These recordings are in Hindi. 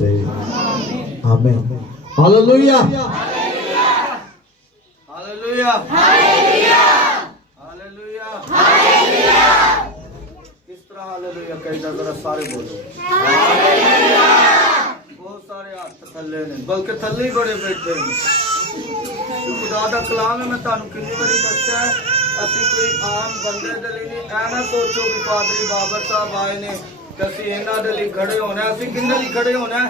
से आमीन। Hallelujah hallelujah hallelujah hallelujah. किस तरह हालेलुया कहना, जरा सारे बोलो हालेलुया। बहुत सारे हाथ थल्ले ने, बल्कि थल्ले ही बड़े बैठे हैं। खुदा दा कलाम है, मैं तानू कितनी बारी दस्या है, असी कोई आम बंदे दे लई नहीं। ऐ ना सोचो कि पादरी बाबर साहब आए ने ते असी इन्हां दे लई खड़े होना। असी किंदे लई खड़े होना?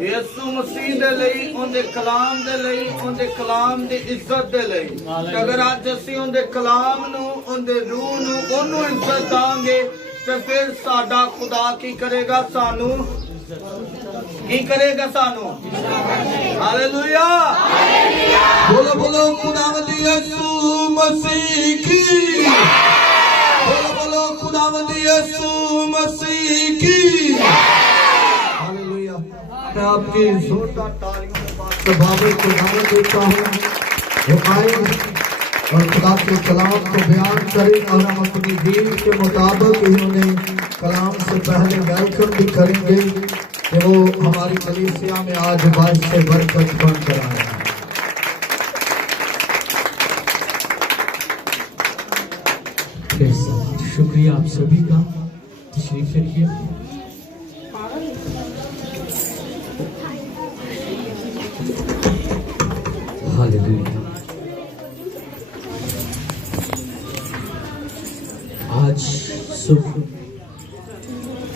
यीशु मसीह दे लई, उहदे कलाम दे लई, उहदे कलाम दी इज्जत दे लई। अगर अज असी उहदे कलाम नू, उहदे रूह नू, ओनू इज्जत दांगे ते फिर साडा खुदा की करेगा? सानू की करेगा? सानू हालेलुया। बोलो बोलो खुदावंद यीशु मसीह की, बोलो बोलो खुदावंद यीशु मसीह की। हालेलुया। मैं आपकी जोरदार तालियों में सभावे को दावत देता हूँ, वो आए और खुदा के कलाम को बयान करें, और हम अपनी दीन के मुताबिक उन्हें कलाम से पहले वेलकम भी करेंगे कि वो हमारी कलीसिया में आज बाइस से बरकत बन कर आए। शुक्रिया आप सभी का, तशरीफ रखिए। हालेलुया। आज सुबह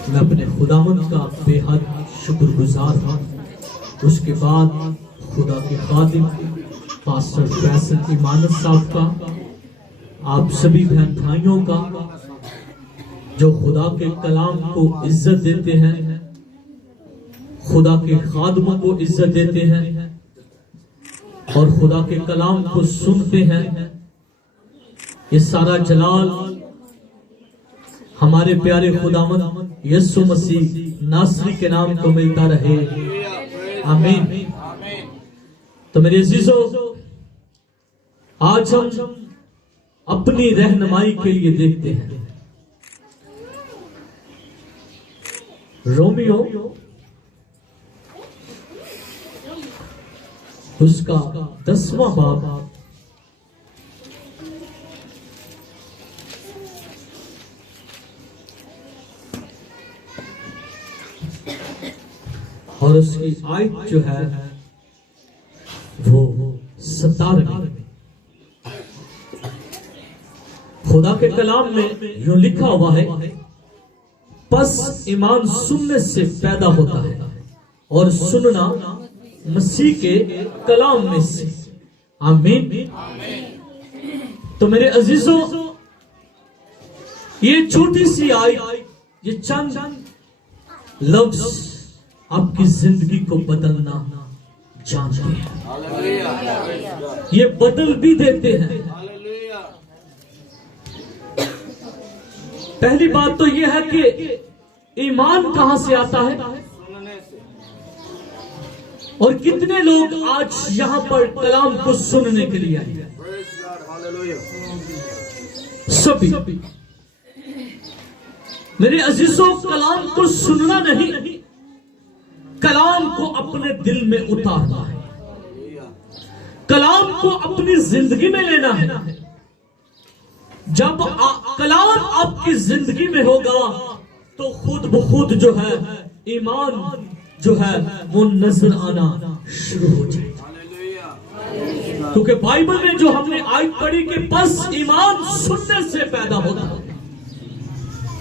मैं अपने खुदावंद का बेहद शुक्रगुजार हूँ। उसके बाद खुदा के खादिम पास्टर फैसल इमानत साहब का, आप सभी बहन भाइयों का जो खुदा के कलाम को इज्जत देते हैं, खुदा के खादमों को इज्जत देते हैं और खुदा के कलाम को सुनते हैं। ये सारा जलाल हमारे प्यारे खुदावंद यीशु मसीह नासरी के नाम को मिलता रहे। आमीन। तो मेरे अजीजों, आज हम अपनी रहनुमाई के लिए देखते हैं रोमियो उसका 10वां बाब और उसकी आयत जो है वो 17। खुदा के कलाम में यूं लिखा हुआ है, बस ईमान सुनने से पैदा होता है और सुनना मसीह के कलाम में से। आमीन। तो मेरे अजीजों, ये छोटी सी आयत, ये चंद लफ्ज आपकी जिंदगी को बदलना जानते हैं, ये बदल भी देते हैं। पहली बात तो यह है कि ईमान कहां से आता है, और कितने लोग आज यहां पर कलाम को सुनने के लिए आए? सभी। मेरे अजीजों, कलाम को सुनना नहीं, कलाम को अपने दिल में उतारना है, कलाम को अपनी जिंदगी में लेना है। जब कलाम आपकी जिंदगी में होगा तो खुद ब खुद जो है ईमान जो है वो नजर आना शुरू हो जाएगा। क्योंकि बाइबल में जो हमने आयत पढ़ी कि बस ईमान सुनने से पैदा होता है।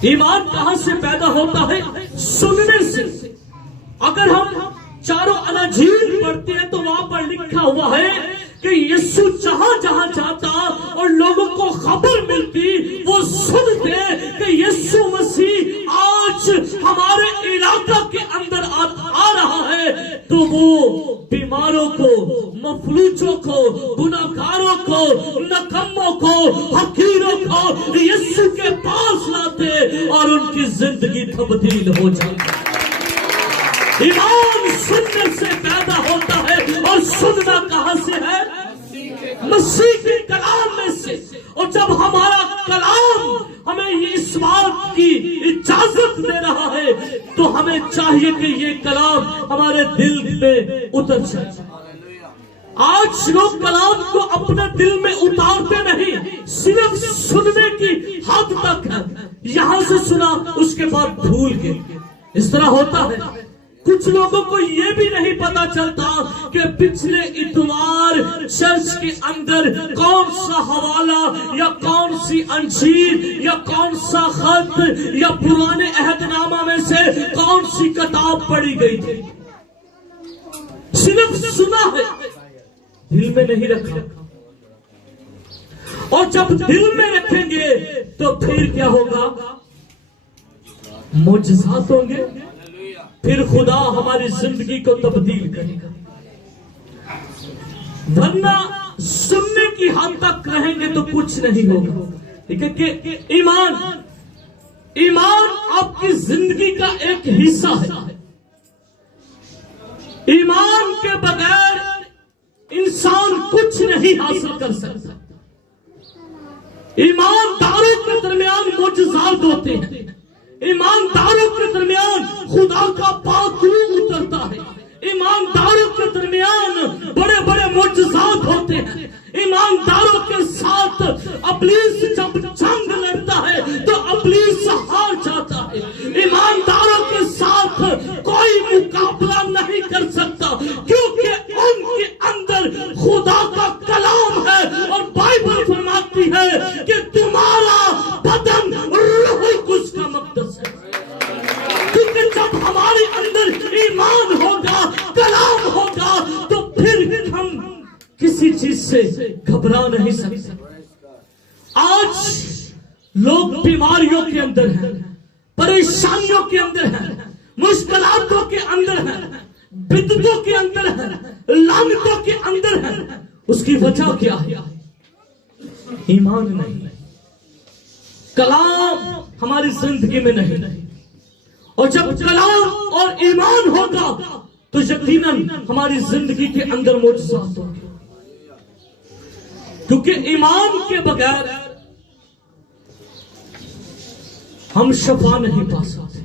ईमान कहां से पैदा होता है? सुनने से। अगर हम चारों अनाजील पढ़ते हैं तो वहां पर लिखा हुआ है कि यीशु जहां जहां जाता और लोगों को खबर मिलती, वो सुनते कि यीशु मसीह आज हमारे इलाका के अंदर आ रहा है, तो वो बीमारों को, मफलूजों को, गुनाहगारों को, नकम्मों को, फकीरों को यीशु के पास लाते और उनकी जिंदगी तब्दील हो जाती। ईमान सुनने से पैदा होता है, और सुनना कहां से है? मसीह के कलाम में से। और जब हमारा कलाम हमें इस बात की इजाजत दे रहा है तो हमें चाहिए कि ये कलाम हमारे दिल में उतर जाए। आज लोग कलाम को अपने दिल में उतारते नहीं, सिर्फ सुनने की हद तक है। यहां से सुना, उसके बाद भूल गए। इस तरह होता है। कुछ लोगों को यह भी नहीं पता चलता कि पिछले इतवार चर्च के अंदर कौन सा हवाला या कौन सी अंजीर या कौन सा खत या पुराने अहदनामा में से कौन सी किताब पढ़ी गई थी। सिर्फ सुना है, दिल में नहीं रखा। और जब दिल में रखेंगे तो फिर क्या होगा? मुजज़ात होंगे, फिर खुदा हमारी जिंदगी को तब्दील करेगा। वरना सुनने की हद तक रहेंगे तो कुछ नहीं होगा। ठीक है कि ईमान आपकी जिंदगी का एक हिस्सा है। ईमान के बगैर इंसान कुछ नहीं हासिल कर सकता। ईमानदारों के दरमियान मुजज़ात होते हैं। ईमानदारों के दरमियान खुदा का पाक रूह उतरता है। ईमानदारों के दरमियान बड़े बड़े मुजज़ात होते हैं। ईमानदारों के साथ इब्लीस जब जंग लड़ता है तो इब्लीस हार जाता है। ईमानदारों के साथ कोई मुकाबला नहीं कर सकता, क्योंकि उनके अंदर खुदा का कलाम है। और बाइबल फरमाती है कि तुम्हारा बदन रूह कुछ का मक़दस है। क्योंकि जब हमारे अंदर ईमान होगा, कलाम होगा, तो फिर हम किसी चीज से घबरा नहीं सकते। आज लोग बीमारियों के अंदर हैं, परेशानियों के अंदर हैं, मुश्किलातों के अंदर हैं, बिदतों के अंदर हैं, लानतों के अंदर हैं। उसकी वजह क्या है? ईमान नहीं, कलाम हमारी जिंदगी में नहीं। और जब कलाम और ईमान होगा तो यकीनन हमारी जिंदगी के अंदर मुजज़ात होंगे। क्योंकि ईमान के बगैर हम शफा नहीं पा सकते।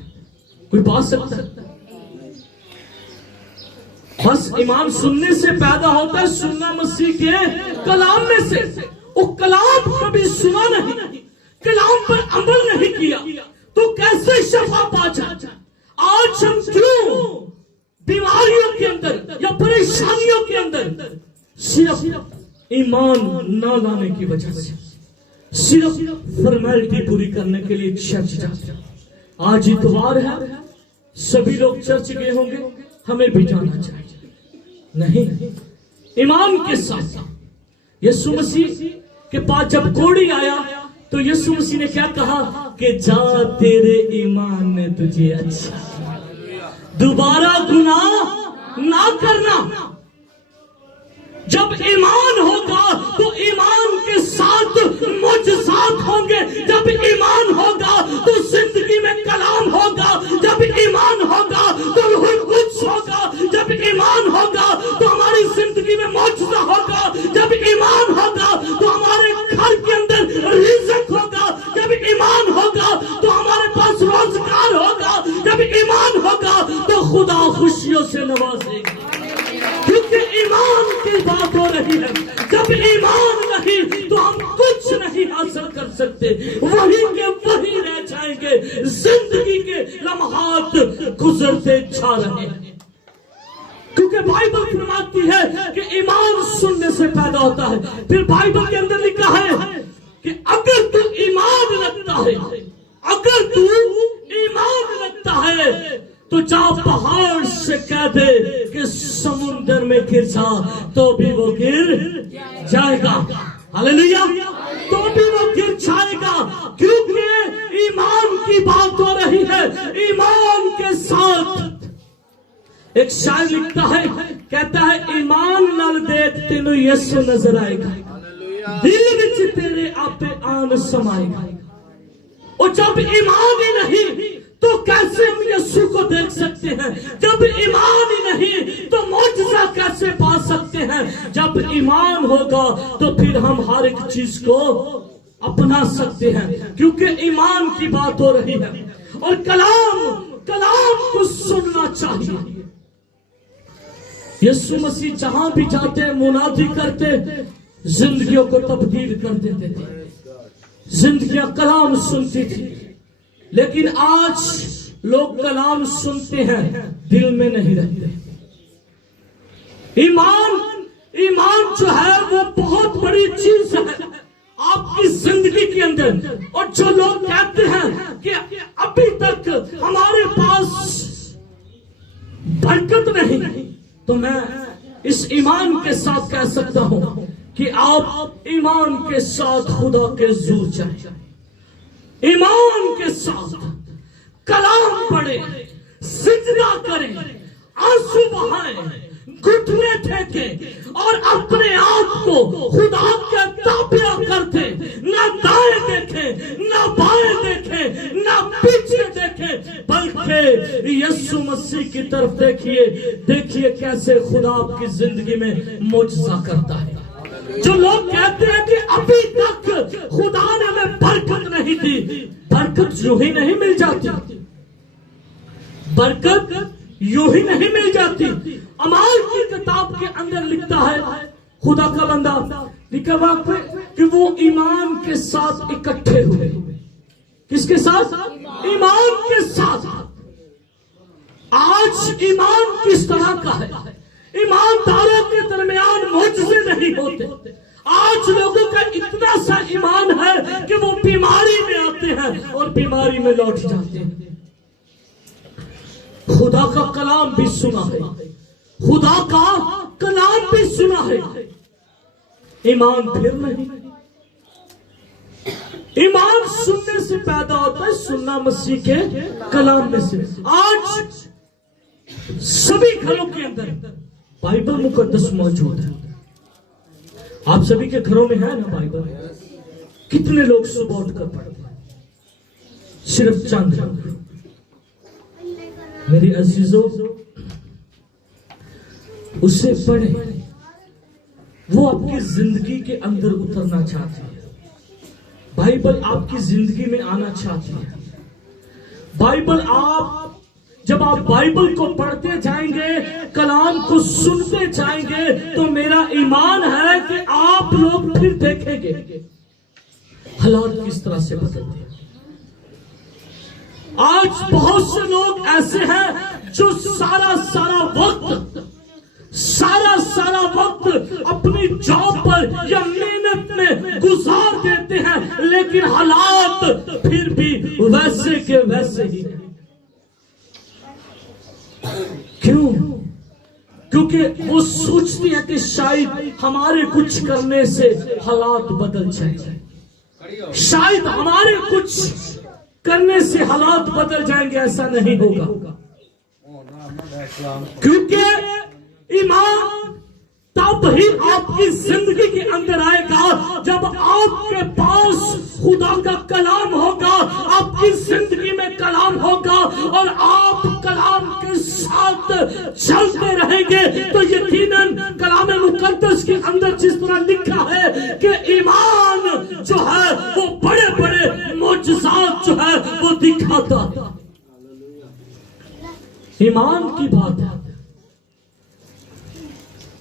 कोई पा सकता है? बस ईमान सुनने से पैदा होता है, सुनना मसीह के कलाम में से। वो कलाम कभी सुना नहीं, कलाम पर अमल नहीं किया, तो कैसे शफा पा जाए? आज हम क्यों बीमारियों के अंदर या परेशानियों के अंदर सिर्फ ईमान न लाने की वजह से, सिर्फ फॉर्मेलिटी पूरी करने के लिए चर्च जाते हैं। आज इतवार है, सभी लोग चर्च गए होंगे, हमें भी जाना चाहिए। नहीं, ईमान के साथ यीशु मसीह के पास जब कोढ़ी आया तो यीशु मसीह ने क्या कहा कि जा तेरे ईमान ने तुझे अच्छा, दोबारा गुनाह ना करना। जब ईमान होगा तो ईमान के साथ मुजज़ात होंगे। जब ईमान होगा तो जिंदगी में कलाम होगा। जब ईमान होगा तो रूह कुद्स होगा। जब ईमान होगा तो हमारी जिंदगी में मुआजिज़ा होगा। जब ईमान होगा तो हमारे घर के अंदर रिज़्क़ होगा। जब ईमान होगा तो हमारे पास रोजगार होगा। जब ईमान होगा तो खुदा खुशियों से नवाजेगा। क्योंकि ईमान की बात हो रही है। जब ईमान नहीं तो हम कुछ नहीं हासिल कर सकते, वही के वही रह जाएंगे। जिंदगी के लम्हात गुजरते जा रहे हैं। क्योंकि बाइबल फरमाती है कि ईमान सुनने से पैदा होता है। फिर बाइबल के अंदर लिखा है कि अगर तू ईमान रखता है, अगर तू ईमान रखता है तो जा पहाड़ से कह दे कि समुद्र में गिर जा, तो भी वो गिर जाएगा। हालेलुया, तो भी वो गिर जाएगा। क्योंकि ईमान की बात हो रही है। ईमान के साथ एक शायर लिखता है, कहता है ईमान नाल देख तेनू यीशु नजर आएगा, दिल विच तेरे आपे आन समाएगा। और जब ईमान ही नहीं तो कैसे हम यीशु को देख सकते हैं? जब ईमान ही नहीं तो मुआजिज़ा कैसे पा सकते हैं? जब ईमान होगा तो फिर हम हर एक चीज को अपना सकते हैं, क्योंकि ईमान की बात हो रही है। और कलाम कलाम को सुनना चाहिए। यीशु मसीह जहां भी जाते मुनादी करते, जिंदगियों को तब्दील कर देते थे, जिंदगियां कलाम सुनती थी। लेकिन आज लोग कलाम सुनते हैं, दिल में नहीं रहते। ईमान जो है वो बहुत बड़ी चीज है आपकी जिंदगी के अंदर। और जो लोग कहते हैं कि अभी तक हमारे पास बरकत नहीं, तो मैं इस ईमान के साथ कह सकता हूं कि आप ईमान के साथ खुदा के हुजूर जाएं, ईमान के साथ कलाम पढ़े, सिजदा करें, आंसू बहाएं, घुटने टेके और अपने आप को खुदा के ताबिया करते, ना दाएं देखे, ना बाएं देखे, ना पीछे देखे, बल्कि यीशु मसीह की तरफ देखिए। देखिए कैसे खुदा आपकी जिंदगी में मौजज़ा करता है। जो लोग कहते हैं कि अभी तक खुदा ने हमें बरकत नहीं दी, बरकत यूं ही नहीं मिल जाती, बरकत यूं ही नहीं मिल जाती। अमाल की किताब के अंदर लिखता है खुदा का बंदा, लिखा हुआ कि वो ईमान के साथ इकट्ठे हुए। किसके साथ? ईमान के साथ। आज ईमान किस तरह का है? ईमानदारों के दरमियान मुआवजे नहीं होते। आज लोगों का इतना सा ईमान है कि वो बीमारी में आते हैं और बीमारी में लौट जाते हैं। खुदा का कलाम भी सुना है, खुदा का कलाम भी सुना है, ईमान फिर नहीं। ईमान सुनने से पैदा होता है, सुनना मसीह के कलाम में से। आज सभी घरों के अंदर बाइबल मुकद्दस मौजूद है। आप सभी के घरों में है ना बाइबल? कितने लोग सुबह उठकर पढ़ते हैं? सिर्फ चंद लोग। मेरे अजीजों, उसे पढ़े, वो आपकी जिंदगी के अंदर उतरना चाहती है। बाइबल आपकी जिंदगी में आना चाहती है। बाइबल जब आप बाइबल को पढ़ते जाएंगे, कलाम को सुनते जाएंगे, तो मेरा ईमान है कि आप लोग फिर देखेंगे हालात किस तरह से बदलते हैं। आज बहुत से लोग ऐसे हैं जो सारा वक्त अपनी जॉब पर या मेहनत में गुजार देते हैं, लेकिन हालात फिर भी वैसे के वैसे ही। क्यों? क्योंकि वो सोचती है कि शायद हमारे कुछ करने से हालात बदल जाएंगे, शायद हमारे कुछ करने से हालात बदल जाएंगे। ऐसा नहीं होगा, क्योंकि ईमान तब ही आपकी जिंदगी के अंदर आएगा जब आपके पास खुदा का कलाम होगा, आपकी जिंदगी में कलाम होगा और आप कलाम के साथ चलते रहेंगे। तो यकीनन कलाम मुकद्दस के अंदर जिस तरह लिखा है कि ईमान जो है वो बड़े बड़े मौजज़ात जो है वो दिखाता है। ईमान की बात है,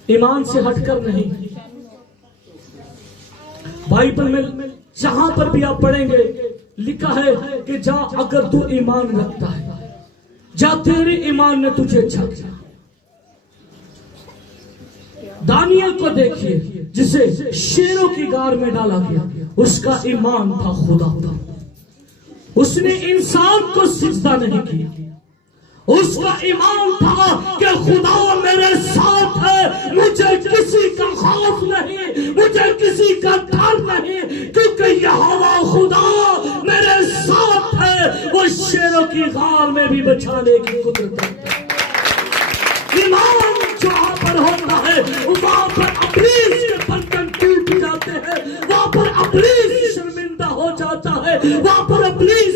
ईमान से हटकर नहीं। बाइबल में जहां पर भी आप पढ़ेंगे लिखा है कि जा, अगर तू ईमान रखता है, जा, तेरे ईमान ने तुझे छाया। दानियल को देखिए, जिसे शेरों की गार में डाला गया, उसका ईमान था खुदा था। उसने इंसान को सिजदा नहीं किया, उसका ईमान था कि खुदा मेरे साथ है, मुझे किसी का खौफ नहीं, मुझे किसी का डर नहीं, क्योंकि यहोवा खुदा मेरे साथ है। वो शेरों की गार में भी बचाने की कुदरत है। ईमान जहां पर होता है वहां पर इब्लीस के बंधन टूट जाते हैं, वहां पर इब्लीस शर्मिंदा हो जाता है, वहां पर इब्लीस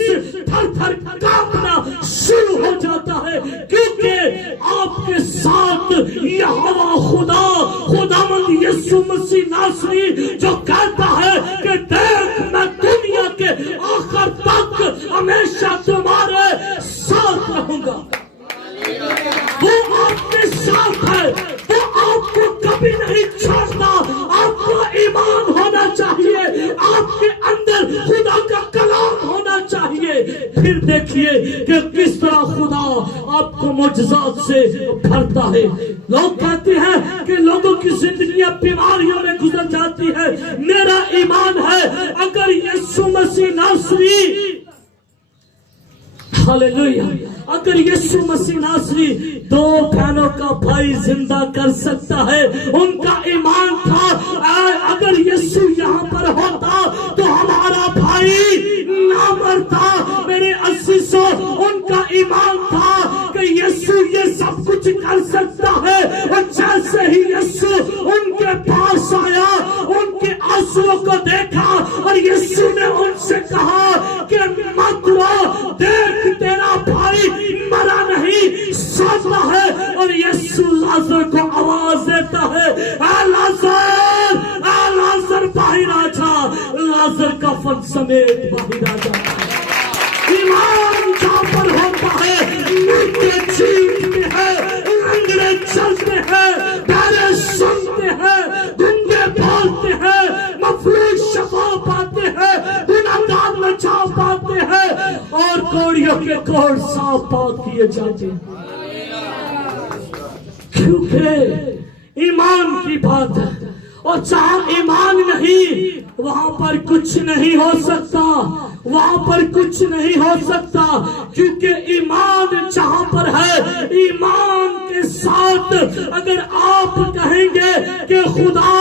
थर थर कांपना शुरू हो जाता है, क्योंकि आपके साथ यहोवा खुदावंद यीशु मसीह नासरी जो कहता है कि देख, मैं दुनिया के आखिर तक हमेशा तुम्हारे साथ रहूंगा। साथ है वो आपको कभी नहीं छोड़ता। आपको ईमान होना चाहिए, आपके अंदर खुदा का कलाम होना चाहिए। फिर देखिए कि किस तरह खुदा आपको मुजज़ात से भरता है। लोग कहते हैं कि लोगों की जिंदगियां बीमारियों में गुजर जाती है। मेरा ईमान है अगर यीशु मसीह नासरी, हालेलुया, अगर यीशु मसीह नासरी दो बहनों का भाई जिंदा कर सकता है, उनका ईमान था अगर यीशु यहाँ पर होता तो हमारा भाई ना मरता। मेरे अज़ीज़ों, उनका ईमान था कि यीशु ये सब कुछ कर सकता है। और जैसे ही यीशु उनके पास आया, उनके आंसुओं को देखा और यीशु ने उनसे कहा कि मत रो, देख तेरा भाई मरा नहीं, सोता है। और यीशु लाजर को आवाज देता है, लाजर बाहर आ जा। लाजर का फन समेत बाहर आ जा। ईमान जहाँ पर होता है, मुर्दे जीतते हैं, लंगड़े चलते हैं, बहरे सुनते हैं, गूंगे बोलते हैं, मफलूज शफा पाते हैं, गुनाहगार नचा पाते हैं और कोड़ियों के कोड़ साफ पाक किए जाते हैं। क्योंकि ईमान की बात है। और जहाँ ईमान नहीं वहां पर कुछ नहीं हो सकता, वहां पर कुछ नहीं हो सकता। क्योंकि ईमान जहां पर है, ईमान के साथ अगर आप कहेंगे कि खुदा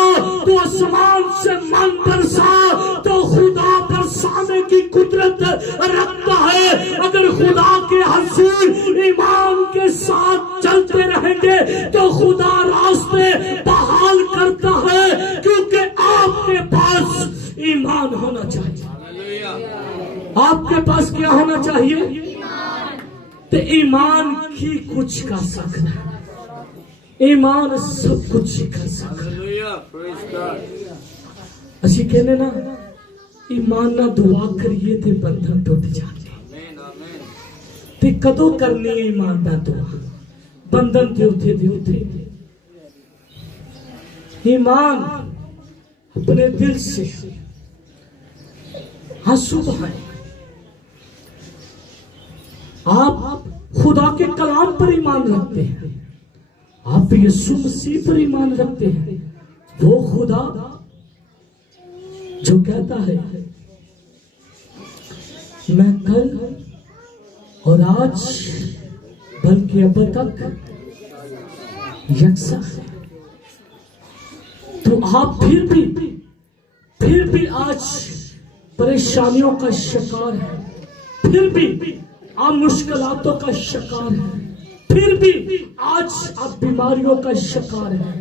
तो आसमान से मन बरसा, तो खुदा बरसाने की कुदरत रखता है। अगर खुदा के हुजूर ईमान के साथ चलते रहेंगे तो खुदा रास्ते बहाल करता है। क्योंकि आपके पास ईमान होना चाहिए। आपके पास क्या होना चाहिए? तो ईमान ही कुछ कर सकता है, ईमान सब कुछ कर सकता है। असी कहने ना ईमान ना दुआ करिए थे बंधन टूट जाते। ते कदों करनी है ईमान ना दुआ? बंधन ते उठे ईमान अपने दिल से आंसू बहाए। आप खुदा के कलाम पर ईमान रखते हैं, आप यीशु मसीह पर ईमान रखते हैं। वो खुदा जो कहता है मैं कल और आज बल्कि अब तक यकसा है। तो आप फिर भी आज परेशानियों का शिकार है, फिर भी आप मुश्किलातों का शिकार है, फिर भी आज आप बीमारियों का शिकार है,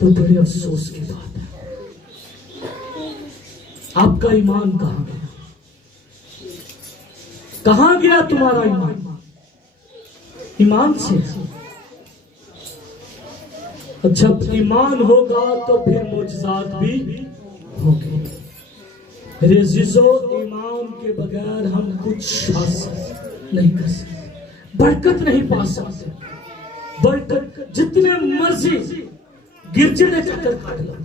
तो बड़े अफसोस की बात है। आपका ईमान कहां गया? कहां गया तुम्हारा ईमान? ईमान से जब ईमान होगा तो फिर मुजज़ात भी होंगे। मेरे अज़ीज़ों, ईमान के बगैर हम कुछ हासिल नहीं कर सकते, बरकत नहीं पा सकते। बरकत जितने मर्जी गिरजे ने चक्कर काट लो,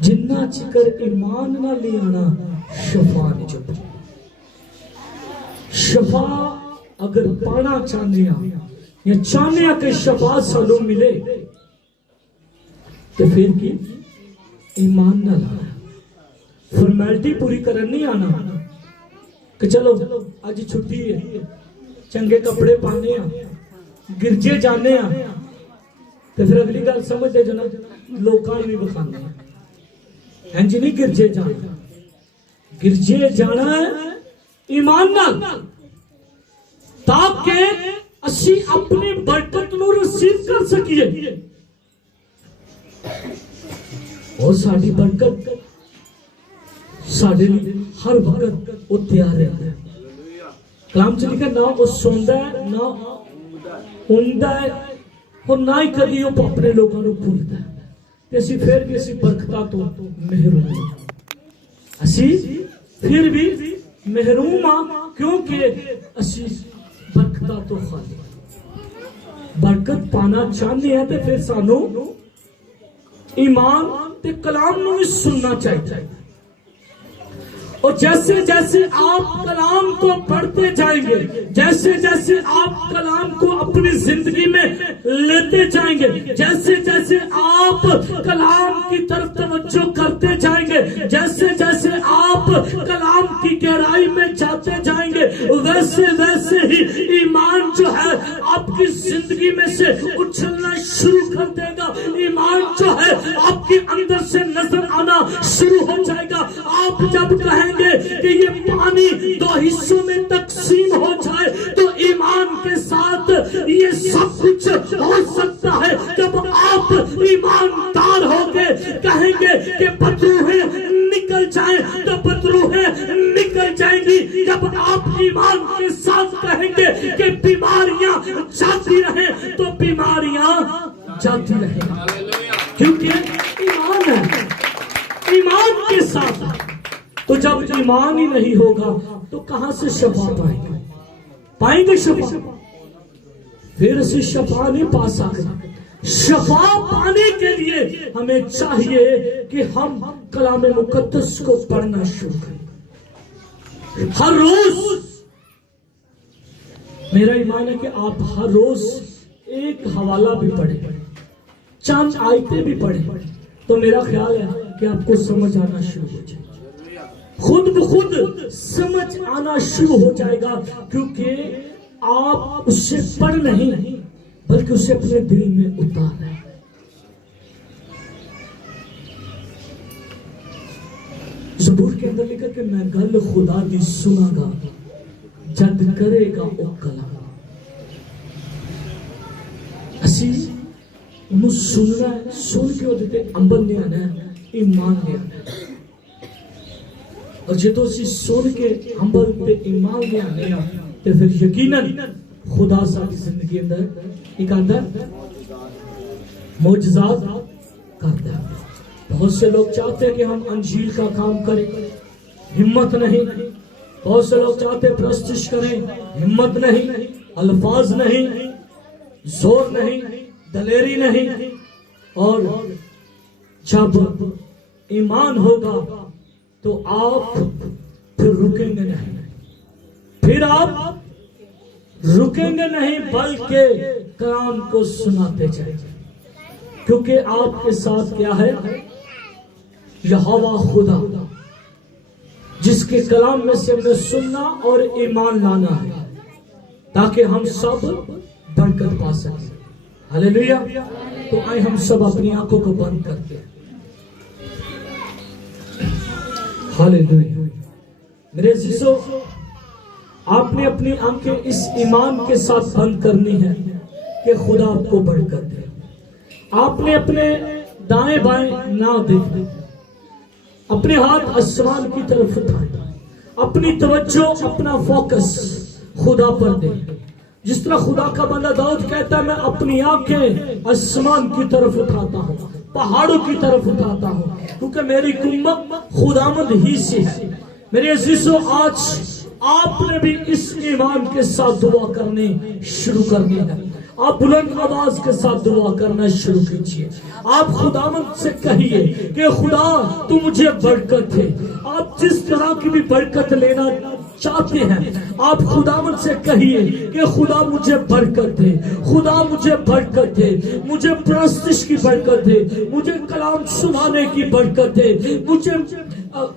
जिन्ना चिकर ईमान ना ले आना शफा नहीं चुप। शफा अगर पाना चाहने या चाहने कि शफा सानू मिले तो फिर की ईमान ना लाना, फॉर्मेलिटी पूरी करन नहीं आना कि चलो आज छुट्टी है, चंगे कपड़े पाने गिरजे जाने तो फिर अगली गल समझते जो ना लोकां भी विखाने इंज नहीं। गिरजे जाना ईमान नाल ताकि असी अपनी बरकत नू रिसीव कर सकीए और साडी बरकत साडे हर वक्त वो तैयार है। कलाम च लिखा ना वो सोंदा है ना उंदा है और ना ही कभी वो अपने लोगों को भूलता है। असी फिर भी असी बरकतां तो महरूम असी फिर भी महरूम क्योंकि असी बरकतां तो खाली। बरकत पाना चाहते हैं तो फिर सानू ईमान ते कलाम नूं भी सुनना चाहिए। और जैसे जैसे आप कलाम को पढ़ते जाएंगे, जैसे जैसे आप कलाम को अपनी जिंदगी में लेते जाएंगे, जैसे जैसे आप कलाम की तरफ तवज्जो करते जाएंगे, जैसे जैसे आप कलाम की गहराई में जाते जाएंगे, वैसे वैसे ही ईमान जो है आपकी जिंदगी में से उछलना शुरू कर देगा। ईमान जो है आपके अंदर से नजर आना शुरू हो जाएगा। आप जब कहेंगे कि ये पानी दो हिस्सों में तकसीम हो जाए तो ईमान के साथ ये सब कुछ हो सकता है। जब आप ईमानदार होंगे, कहेंगे कि पत्थरें निकल जाए तो पत्थरें निकल जाएंगी। जब आप ईमान के साथ कहेंगे कि बीमारियां जाती रहे तो बीमारियां जाती रहे, क्योंकि ईमान है। ईमान के साथ तो जब ईमान ही नहीं होगा तो कहां से शफा पाएंगे? पाएंगे शफा? फिर से शफा नहीं पा सकते। शफा पाने के लिए हमें चाहिए कि हम कलाम मुकद्दस को पढ़ना शुरू करें हर रोज। मेरा ईमान है कि आप हर रोज एक हवाला भी पढ़े, चंद आयतें भी पढ़े, तो मेरा ख्याल है कि आपको समझ आना शुरू हो जाए, खुद ब खुद समझ आना शुरू हो जाएगा। क्योंकि आप उससे पढ़ नहीं बल्कि उसे अपने दिल में उतार रहे हैं। ज़बूर के अंदर लिखा कि मैं गल खुदा दी सुनागा जद करेगा ओ कलाम। असी उन्हें सुनना है, सुन के वो देते अमल नहीं आना है, ईमान नहीं आना है। और जो सुन के अमल ते ईमान नहीं आने तो फिर यकीनन खुदा साडी जिंदगी अंदर एक अंदर मौजज़ात करता है। बहुत से लोग चाहते हैं कि हम अंजील का काम करें, हिम्मत नहीं। बहुत से लोग चाहते हैं प्रस्तिश करें, हिम्मत नहीं, अल्फाज नहीं, जोर नहीं, दलेरी नहीं। और जब ईमान होगा तो आप फिर रुकेंगे नहीं, फिर आप रुकेंगे नहीं बल्कि कलाम को सुनाते जाएंगे। क्योंकि आपके साथ क्या है? यहोवा खुदा, जिसके कलाम में से हमें सुनना और ईमान लाना है ताकि हम सब बरकत पा सकें। हालेलुया। तो आए हम सब अपनी आंखों को बंद करते हैं। हालेलुया। मेरे अजीजों, आपने अपनी आंखें इस ईमान के साथ बंद करनी है कि खुदा आपको बरकत दे। आपने अपने दाएं बाएं ना देखें, अपने हाथ आसमान की तरफ उठाएं, अपनी तवज्जो, अपना फोकस खुदा पर दे। जिस तरह खुदा का बंदा दाऊद कहता है, मैं अपनी आंखें आसमान की तरफ उठाता हूँ, पहाड़ों की तरफ उठाता हूँ, क्योंकि मेरी कुम्मत खुदामंद ही से है। मेरे अजीजों, आज आपने भी इस ईमान के साथ दुआ करनी शुरू करनी है। आप बुलंद आवाज के साथ दुआ करना शुरू कीजिए। आप खुदावंद से कहिए कि खुदा तू मुझे बरकत दे। आप जिस तरह की भी बरकत लेना चाहते हैं, आप खुदावंद से कहिए कि खुदा मुझे बरकत दे, खुदा मुझे बरकत दे, मुझे प्रस्तिश की बरकत दे, मुझे कलाम सुनाने की बरकत दे, मुझे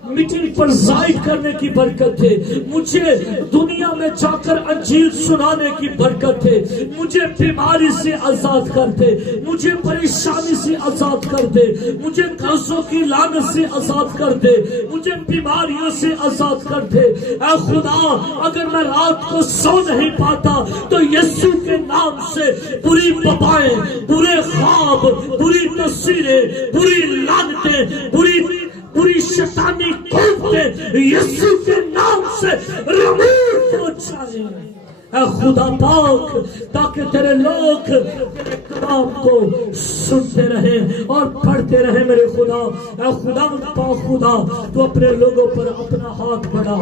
मीटिंग पर जाहिर करने की बरकत है, मुझे दुनिया में जाकर अंजील सुनाने की बरकत है, मुझे बीमारी से आजाद कर दे, मुझे परेशानी से आजाद कर दे, मुझे कर्जों की लानत से आजाद कर दे, मुझे बीमारियों से आजाद कर दे। ऐ खुदा, अगर मैं रात को सो नहीं पाता तो यीशु के नाम से बुरी बबाएं, बुरे ख्वाब, बुरी तस्वीरें, बुरी लानतें, पूरी शैतानी कौफते यीशु के नाम से रिमूव हो जाए। ऐ खुदा पाक, ताकि तेरे लोग तेरे कलाम को सुनते रहे और पढ़ते रहे मेरे खुदा। ऐ खुदा पाक खुदा, तू अपने लोगों पर अपना हाथ बढ़ा।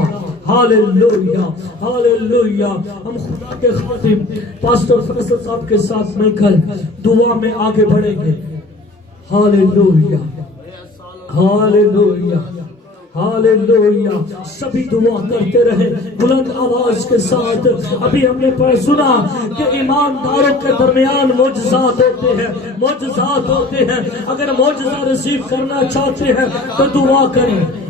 Hallelujah, hallelujah. हम खुदा के खातिम पास्टर फैसल साहब के साथ मिलकर दुआ में आगे बढ़ेंगे। Hallelujah, hallelujah, hallelujah. सभी दुआ करते रहे बुलंद आवाज के साथ। अभी हमने पर सुना कि ईमानदारों के दरमियान मोजज़ात होते हैं, मोजज़ात होते हैं। अगर मोजज़ा रिसीव करना चाहते हैं तो दुआ करें।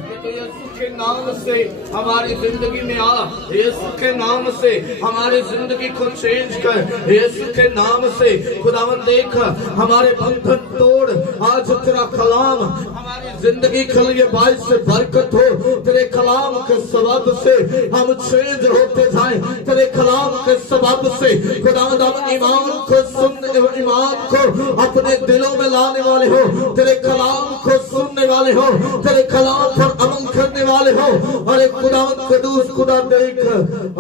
के नाम से हमारी जिंदगी में आ, यीशु के नाम से हमारी जिंदगी को चेंज कर, यीशु के नाम से खुदावन देख हमारे बंधन तोड़। आज तेरा कलाम हमारी जिंदगी के लिए बाइस से बरकत हो। तेरे कलाम के सबब से हम चेंज होते जाएं। तेरे कलाम के सबब से खुदावन हम ईमान को सुनने, ईमान को अपने दिलों में लाने वाले हो। तेरे कलाम को सुनने वाले हो, तेरे कलाम पर अमल करने वाले हो। और एक खुदावंद कदूस खुदा देख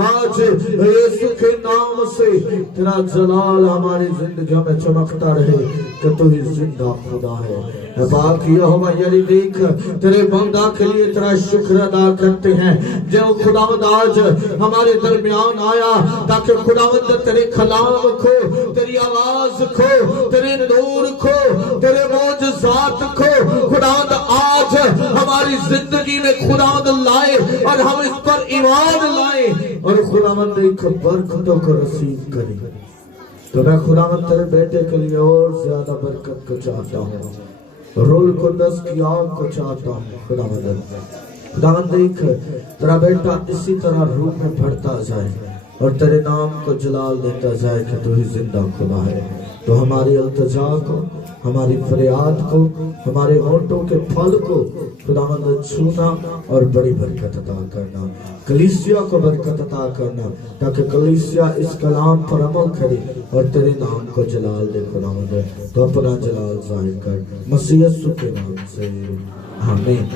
आज यीशु के नाम से तेरा जलाल हमारी जिंदगी में चमकता रहे कि तू ही जिंदा खुदा है। बाकी यहोवा यानी देख तेरे बंदा के लिए तेरा शुक्र अदा करते हैं जो खुदावंद आज हमारे दरमियान आया, ताकि खुदावंद तेरे कलाम को, तेरी आवाज को, तेरे नूर को, तेरे मोजज़ात को खुदावंद आज हमारी जिंदगी में खुदावंद लाए और हम इस पर ईमान लाए और खुदावंद एक बरकतों को रसीद करें। तो मैं खुदावंद तेरे बेटे के लिए और ज्यादा बरकत को चाहता हूँ, रूह कुद्दस की आग को चाहता हूँ। खुदावंद देख तेरा बेटा इसी तरह रूह में बढ़ता जाए और तेरे नाम को जलाल देता जाए कि तू ही जिंदा खुदा है। तो हमारी अल्तजा को, हमारी फरियाद को, हमारे होठों के फल को खुदावंद छूना और बड़ी बरकत अता करना। कलीसिया को बरकत अता करना ताकि कलीसिया इस कलाम पर अमल करे और तेरे नाम को जलाल दे खुदावंद। तो अपना जलाल जाहिर कर मसीह यीशु के नाम से, आमीन।